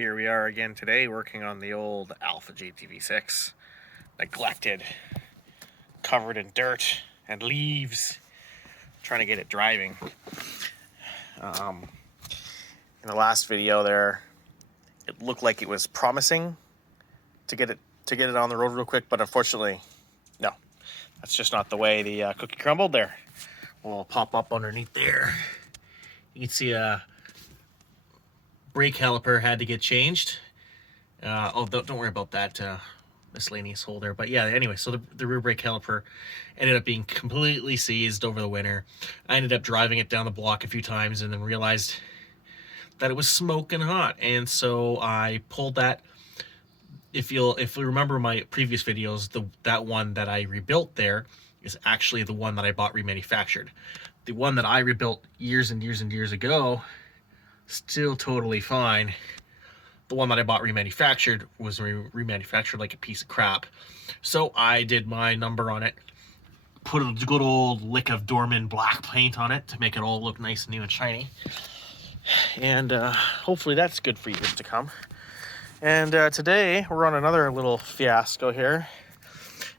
Here we are again today working on the old Alpha V6. Neglected, covered in dirt and leaves, trying to get it driving. In the last video there, it looked like it was promising to get it on the road real quick, but unfortunately, no. That's just not the way the cookie crumbled there. We'll pop up underneath there. You can see a brake caliper had to get changed. Don't worry about that miscellaneous hole there. But yeah, anyway, so the rear brake caliper ended up being completely seized over the winter. I ended up driving it down the block a few times and then realized that it was smoking hot. And so I pulled that. If you remember my previous videos, that one that I rebuilt there is actually the one that I bought remanufactured. The one that I rebuilt years and years and years ago, still totally fine. The one that I bought remanufactured was remanufactured like a piece of crap. So I did my number on it, put a good old lick of Dorman black paint on it to make it all look nice and new and shiny. And hopefully that's good for years to come. And today we're on another little fiasco here.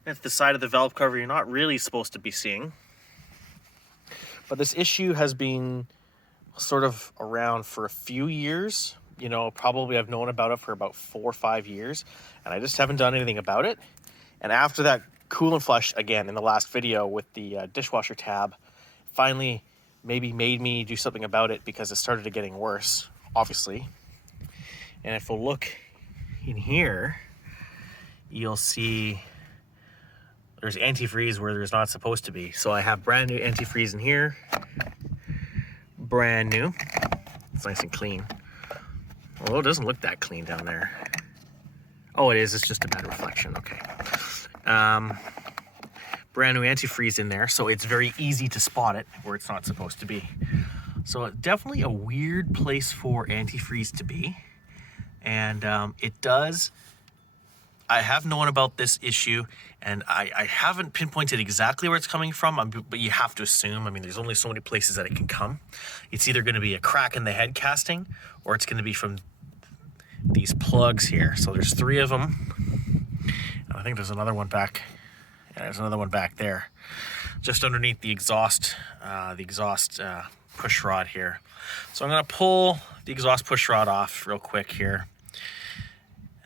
It's the side of the valve cover you're not really supposed to be seeing. But this issue has been sort of around for a few years. You know, probably I've known about it for about 4 or 5 years, and I just haven't done anything about it. And after that coolant flush again in the last video with the dishwasher tab, finally maybe made me do something about it because it started getting worse, obviously. And if we'll look in here, you'll see there's antifreeze where there's not supposed to be. So I have brand new antifreeze in here. Brand new. It's nice and clean. Although it doesn't look that clean down there. Oh, it is. It's just a bad reflection. Okay. Brand new antifreeze in there, so it's very easy to spot it where it's not supposed to be. So definitely a weird place for antifreeze to be. And it does. I have known about this issue, and I haven't pinpointed exactly where it's coming from, but you have to assume. I mean, there's only so many places that it can come. It's either going to be a crack in the head casting, or it's going to be from these plugs here. So there's 3 of them. And I think there's another one back. Yeah, there's another one back there, just underneath the exhaust push rod here. So I'm going to pull the exhaust push rod off real quick here.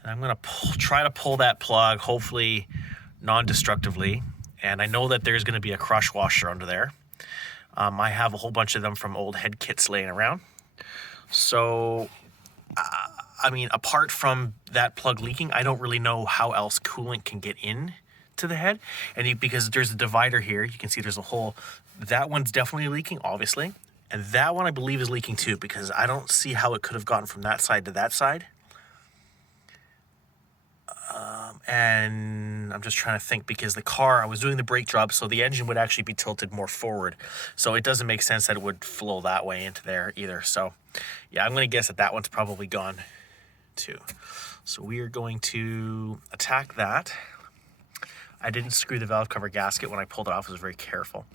And I'm going to try to pull that plug, hopefully non-destructively. And I know that there's going to be a crush washer under there. I have a whole bunch of them from old head kits laying around. So, I mean, apart from that plug leaking, I don't really know how else coolant can get in to the head. And because there's a divider here, you can see there's a hole. That one's definitely leaking, obviously. And that one I believe is leaking too, because I don't see how it could have gotten from that side to that side. And I'm just trying to think, because the car, I was doing the brake job, so the engine would actually be tilted more forward. So it doesn't make sense that it would flow that way into there either. So yeah, I'm going to guess that that one's probably gone too. So we are going to attack that. I didn't screw the valve cover gasket when I pulled it off. I was very careful.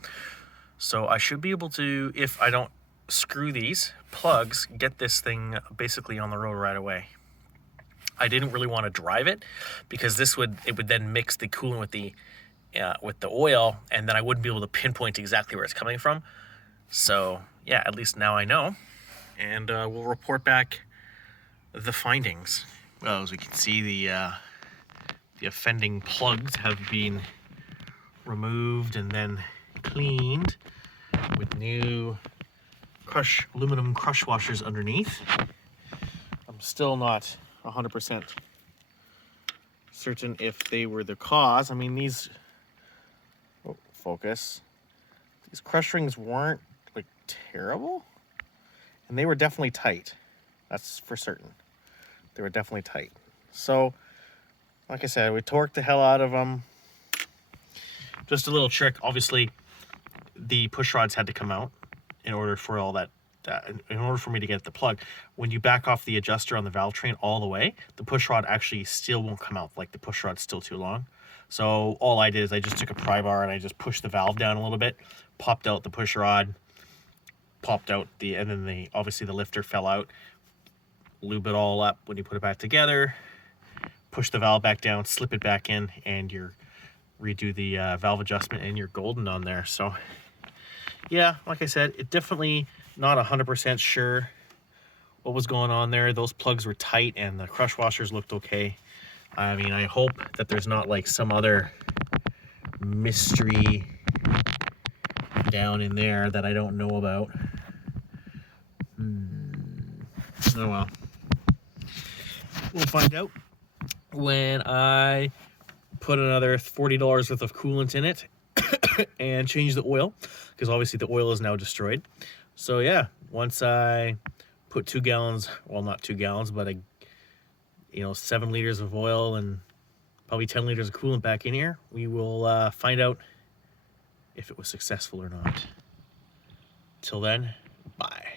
So I should be able to, if I don't screw these plugs, get this thing basically on the road right away. I didn't really want to drive it because it would then mix the coolant with the oil, and then I wouldn't be able to pinpoint exactly where it's coming from. So yeah, at least now I know, and we'll report back the findings. Well, as we can see, the offending plugs have been removed and then cleaned with new aluminum crush washers underneath. I'm still not 100% certain if they were the cause. I mean, these crush rings weren't like terrible, and they were definitely tight. That's for certain. They were definitely tight. So like I said, we torqued the hell out of them. Just a little trick. Obviously the push rods had to come out in order for all that in order for me to get the plug. When you back off the adjuster on the valve train all the way, the push rod actually still won't come out. Like, the push rod's still too long. So all I did is I just took a pry bar and I just pushed the valve down a little bit, popped out the push rod, popped out and then obviously the lifter fell out. lube it all up when you put it back together, push the valve back down, slip it back in, and you're redo the valve adjustment, and you're golden on there. So yeah, like I said, it definitely not 100% sure what was going on there. Those plugs were tight and the crush washers looked okay. I mean, I hope that there's not like some other mystery down in there that I don't know about. Oh well. We'll find out when I put another $40 worth of coolant in it and change the oil, because obviously the oil is now destroyed. So yeah, once I put 2 gallons, well, not 2 gallons, but 7 liters of oil and probably 10 liters of coolant back in here, we will find out if it was successful or not. Till then, bye.